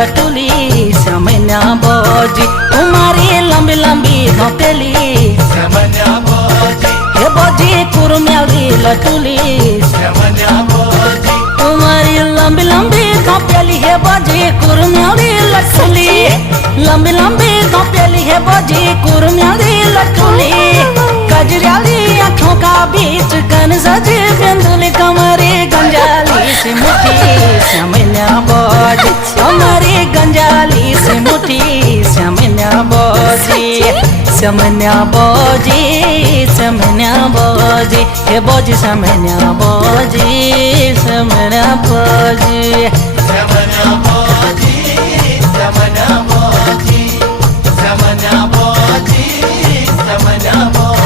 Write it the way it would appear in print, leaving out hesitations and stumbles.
लटुली समन्या बोजी तुम्हारी लंबी लंबी घोटेली समन्या बोजी हे बोजी कुरम्याली लटुली समन्या बोजी तुम्हारी लंबी लंबी घोटेली हे बोजी कुरम्याली लटुली लंबी लंबी घोटेली हे बोजी कुरम्याली लटुली गजराली आँखों का बीच कन सजे बिंदुली कमरे गंजाली से मुठी समन्या बोजी हमारी गंजाली से मुठी समन्या बोजी समन्या बोजी समन्या बोजी हे बोजी समन्या बोजी समन्या बोजी समन्या बोजी समन्या बोजी समन्या बोजी समन्या बोजी